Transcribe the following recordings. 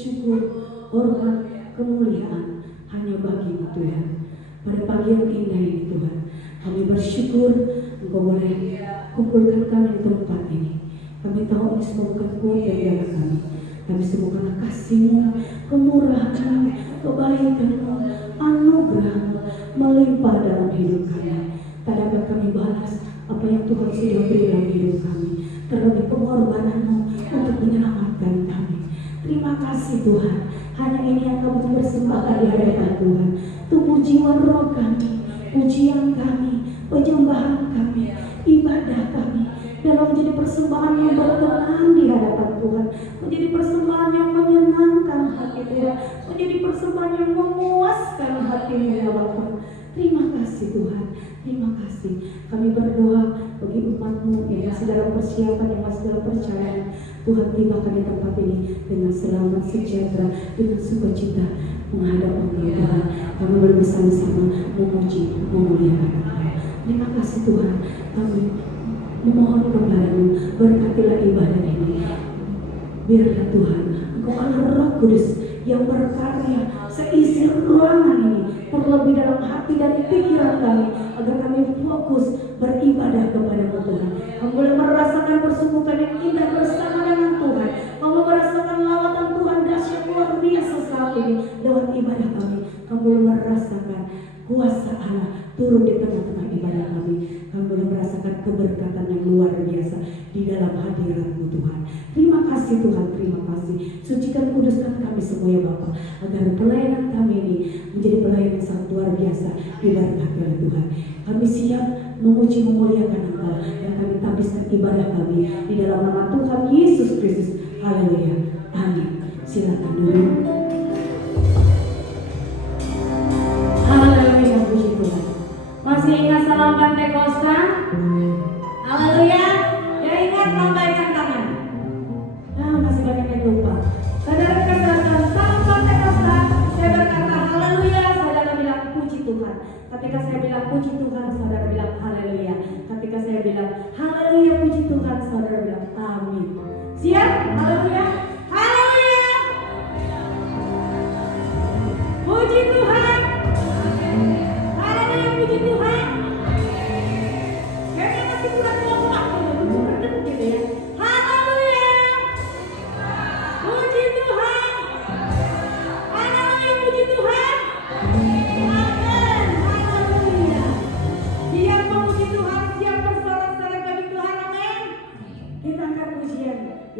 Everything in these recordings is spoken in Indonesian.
syukur, hormat, kemuliaan hanya bagi-Mu Tuhan. Pada pagi yang indah ini Tuhan, kami bersyukur Engkau boleh kumpulkan kami di tempat ini. Kami tahu ini semua bukan kuat dan biara kami, tapi semua karena kasih-Mu, kemurahan, kebaikan-Mu, anugerah-Mu melimpah dalam hidup kami. Tak dapat kami balas apa yang Tuhan sudah beri dalam hidup kami, terlebih pengorbanan-Mu untuk menyelamatkan kami. Terima kasih Tuhan, hanya ini yang kami persembahkan di hadapan Tuhan. Tubuh jiwa roh kami, pujian kami, penyembahan kami, ibadah kami dalam menjadi persembahan yang berkenan di hadapan Tuhan, menjadi persembahan yang menyenangkan hati Tuhan, menjadi persembahan yang memuaskan hati-Mu ya Bapa. Terima kasih Tuhan, terima kasih. Kami berdoa bagi umat-Mu yang masih dalam persiapan, yang masih dalam perjalanan. Tuhan tibakan di tempat ini dengan selamat, sejahtera, dengan sukacita menghadap Engkau Tuhan. Kami boleh bersama-sama memuji, memuliakan Engkau. Terima kasih Tuhan. Kami memohon kepada-Mu, berkatilah ibadah ini. Biarlah Tuhan, Engkau adalah Roh Kudus yang berkarya seisi ruangan ini, terlebih dalam hati dan pikiran kami, agar kami fokus beribadah kepada-Mu Tuhan. Kami boleh merasakan persekutuan yang indah bersama dengan Tuhan. Kami merasakan lawatan Tuhan dahsyat luar biasa saat ini lewat ibadah kami. Kami boleh merasakan kuasa Allah turun di tengah-tengah ibadah kami. Kami boleh merasakan keberkatan yang luar biasa di dalam hadirat-Mu Tuhan. Terima kasih Tuhan, terima kasih. Sucikan, kuduskan kami semua ya Bapa, agar pelayanan kami ini menjadi pelayanan yang sangat luar biasa diberkati oleh Tuhan. Kami siap memuji, memuliakan Engkau, dan kami tabiskan ibadah kami di dalam nama Tuhan Yesus Kristus. Haleluya, amin. Silakan dulu. Haleluya, puji Tuhan. Masih ingat salam Pantekosta? Haleluya. Ya ingat lambaikan tangan. Nah, masih banyak yang lupa. Saudara katakan salam Pantekosta. Saya berkata haleluya, saudara bilang puji Tuhan. Ketika saya bilang puji Tuhan, saudara bilang haleluya. Ketika saya bilang haleluya puji Tuhan, saudara bilang amin. Siap? Haleluya. Haleluya. Puji Tuhan. Haleluya, puji Tuhan. Kayaknya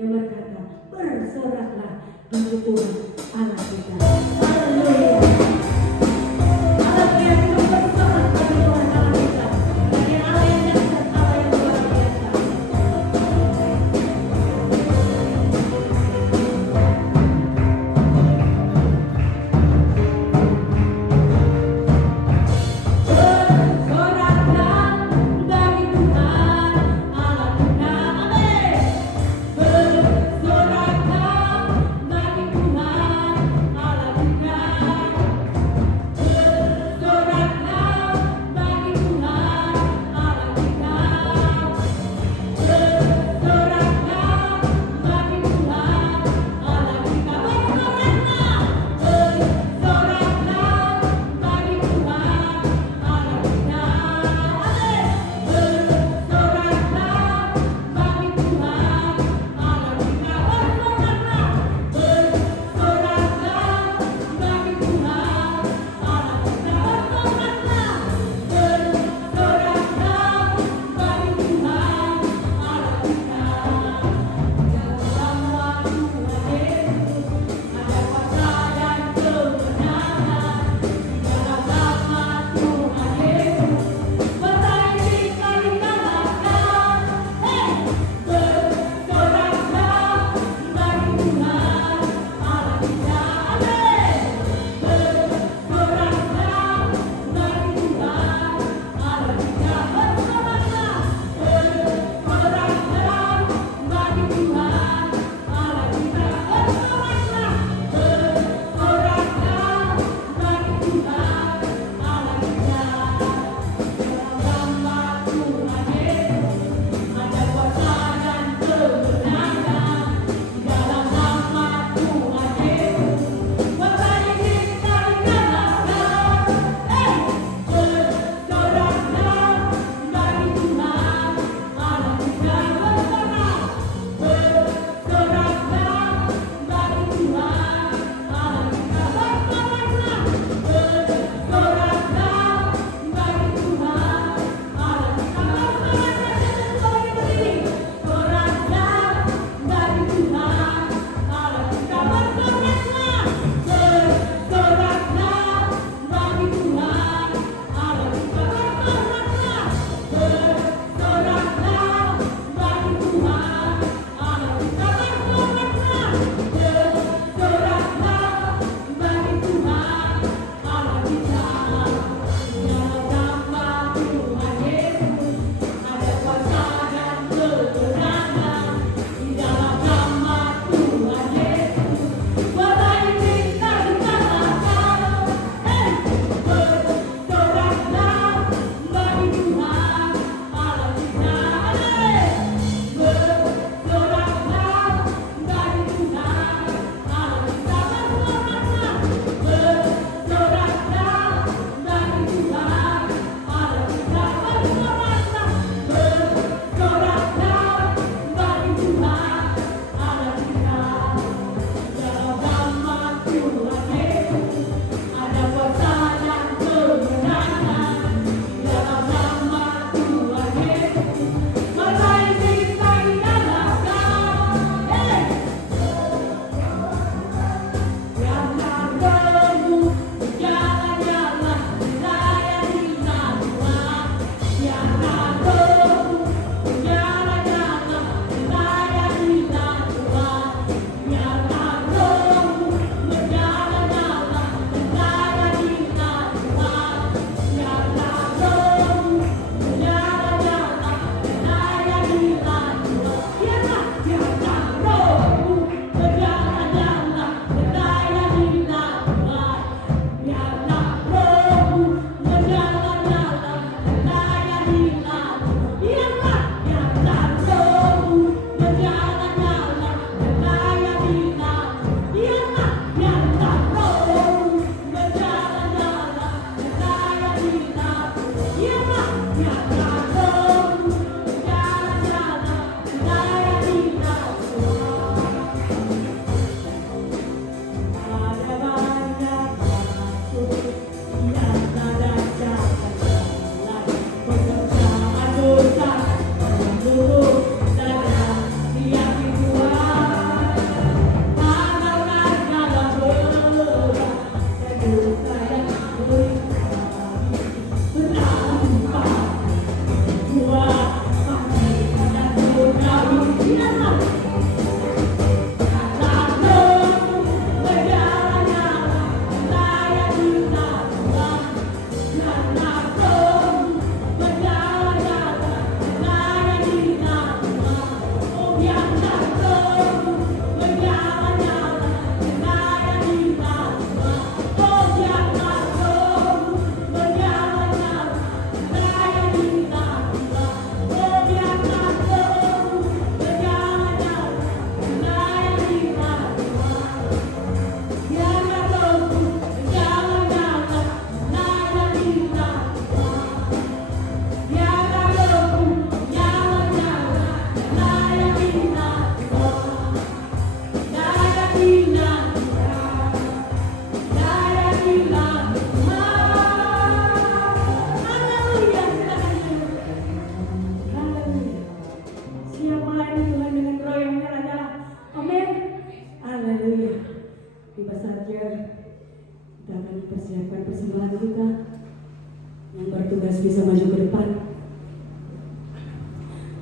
yang berkata, bersoraklah bagi Tuhan Allah kita. Haleluya. Haleluya, kita bersorak bagi Tuhan Allah kita. Bagi Allah yang dahsyat, Allah yang luar biasa. Bersoraklah bagi Tuhan Allah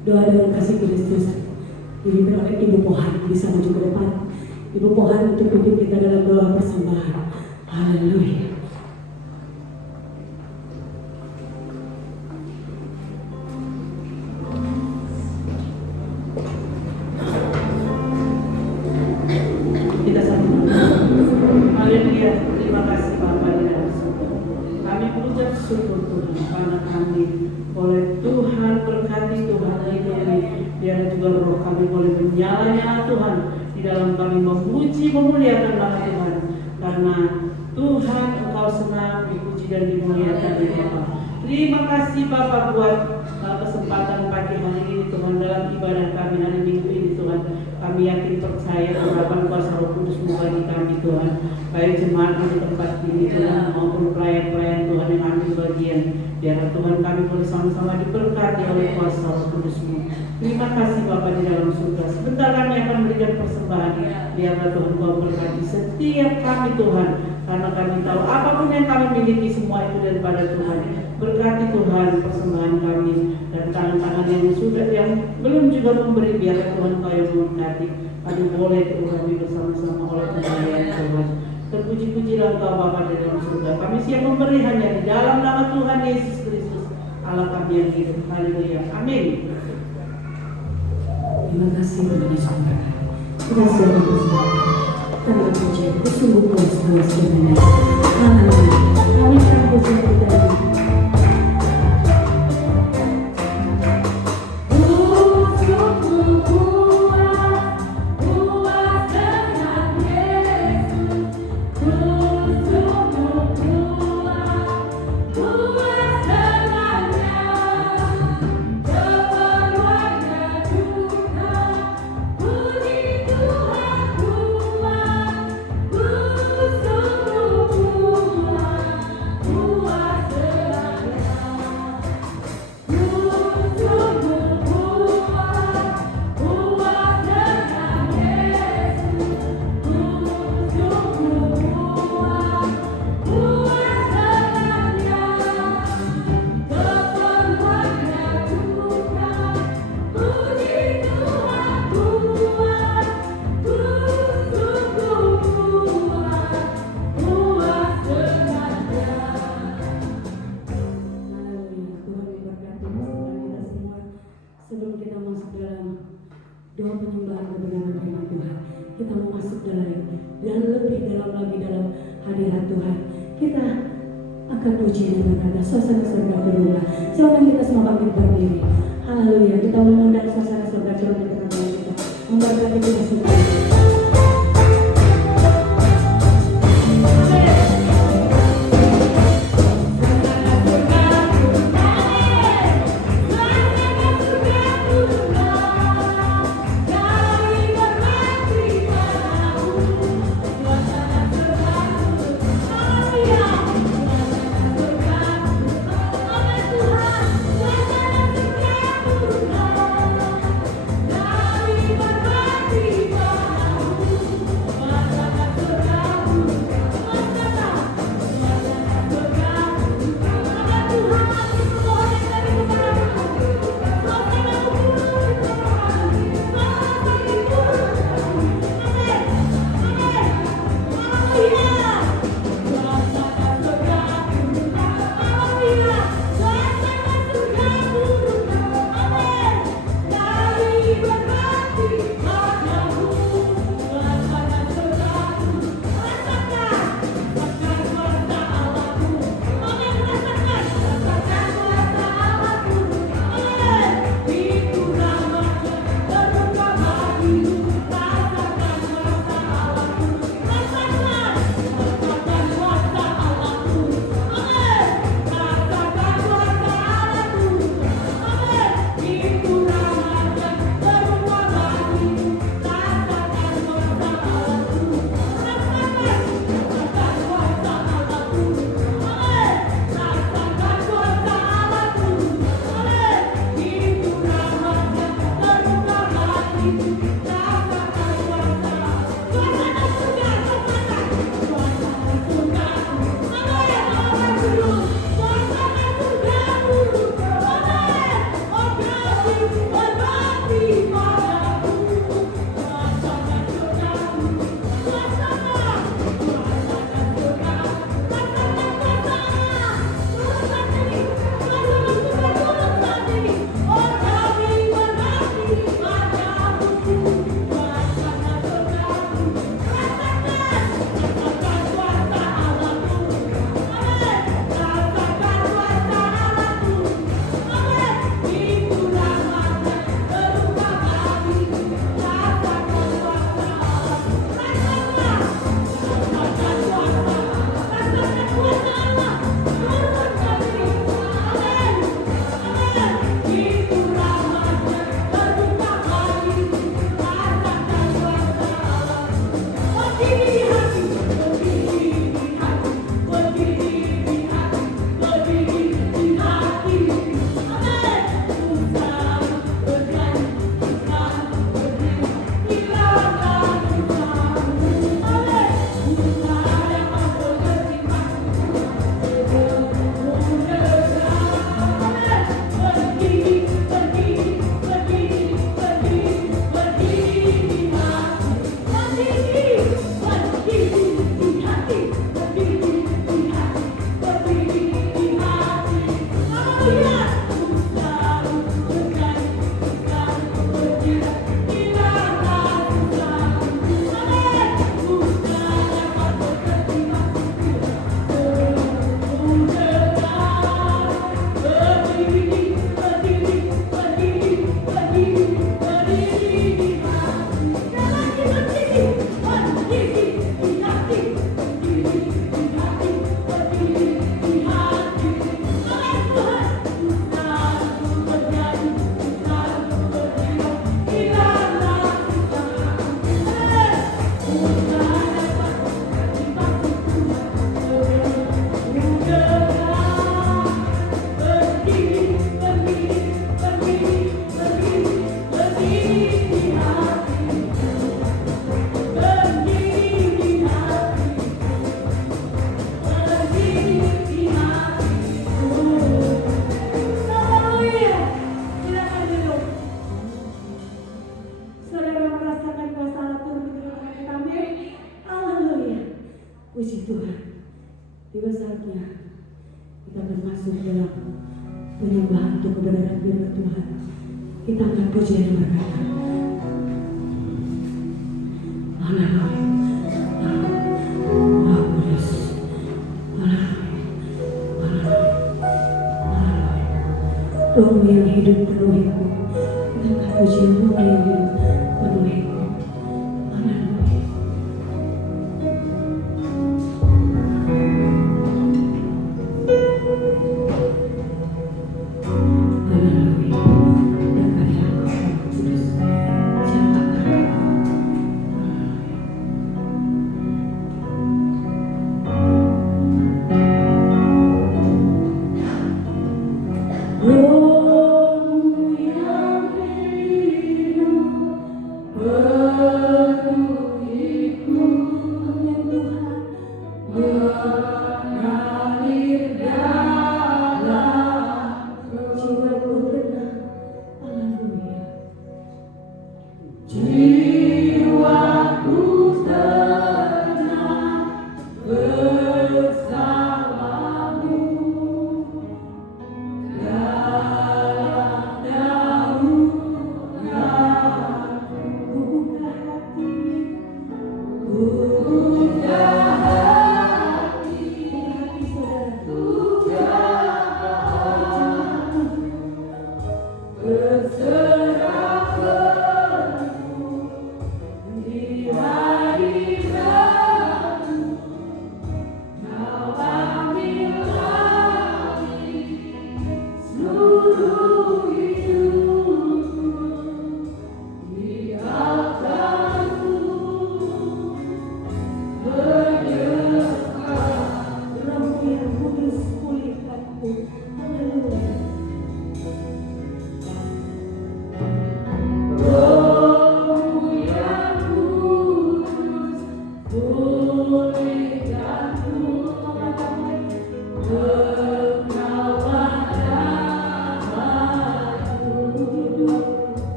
doa dengan kasih Kristus dipimpin oleh Ibu Pohan bisa maju ke depan. Ibu Pohan untuk pimpin kita dalam doa persembahan. Haleluya. Kita sama-sama. Haleluya. Terima kasih Bapa di dalam surga. Kami mengucap syukur Tuhan karena kami oleh Tuhan berkati Tuhan ini. Biar juga roh kami boleh menyala-nyala Tuhan di dalam kami memuji memuliakan nama Tuhan, karena Tuhan Engkau senang dipuji dan dimuliakan ya Bapa. Terima kasih Bapa buat kesempatan pagi hari ini Tuhan dalam ibadah kami hari Minggu ini Tuhan. Kami yakin percaya urapan kuasa Roh Kudus bagi kami Tuhan, baik jemaat di tempat ini Tuhan maupun pelayan-pelayan Tuhan yang ambil bagian. Biar Tuhan kami boleh sama-sama diberkati oleh kuasa Roh Kudus-Mu. Terima kasih Bapa di dalam surga. Sebentar kami akan memberikan persembahan. Biarlah Tuhan Kau berkati setiap kami Tuhan, karena kami tahu apapun yang kami miliki semua itu daripada Tuhan. Berkati Tuhan persembahan kami dan tangan-tangan yang belum juga memberi, biarlah Tuhan Kau yang memberkati. Kami boleh diurapi bersama-sama oleh kemuliaan Tuhan. Terpuji-pujilah Engkau Bapa di dalam surga. Kami siap memberi hanya di dalam nama Tuhan Yesus Kristus, Allah kami yang hidup. Haleluya. Amin. Terima kasih Tuhan Yesus. Kita siap bersama. Kami puji, bersungguh puas dengan sebenarnya. Haleluya. Kami akan puji kita. Sebelum kita masuk dalam doa penyembahan kebenaran firman Tuhan, kita mau masuk dalam dan lebih dalam lagi dalam hadirat Tuhan. Kita akan puji dan berkata suasana surga turunlah. Silakan kita semua bangkit berdiri. Haleluya. Kita mengundang suasana surga turun di tengah-tengah kita, memberkati kita semua. Tuhan, masuk dalam penyembahan untuk kebenaran firman Tuhan. Kita angkat pujian dan berkata, haleluya, Maha Kudus, haleluya, haleluya, haleluya. Rohmu yang hidup penuhiku. Kita angkat pujian, Rohmu yang hidup penuhiku. Haleluya.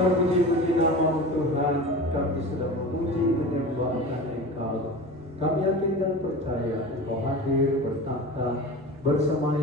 Terpuji-puji nama Tuhan, kami sudah memuji menyembahkan Engkau. Kami yakin dan percaya Engkau hadir bertakhta bersemayam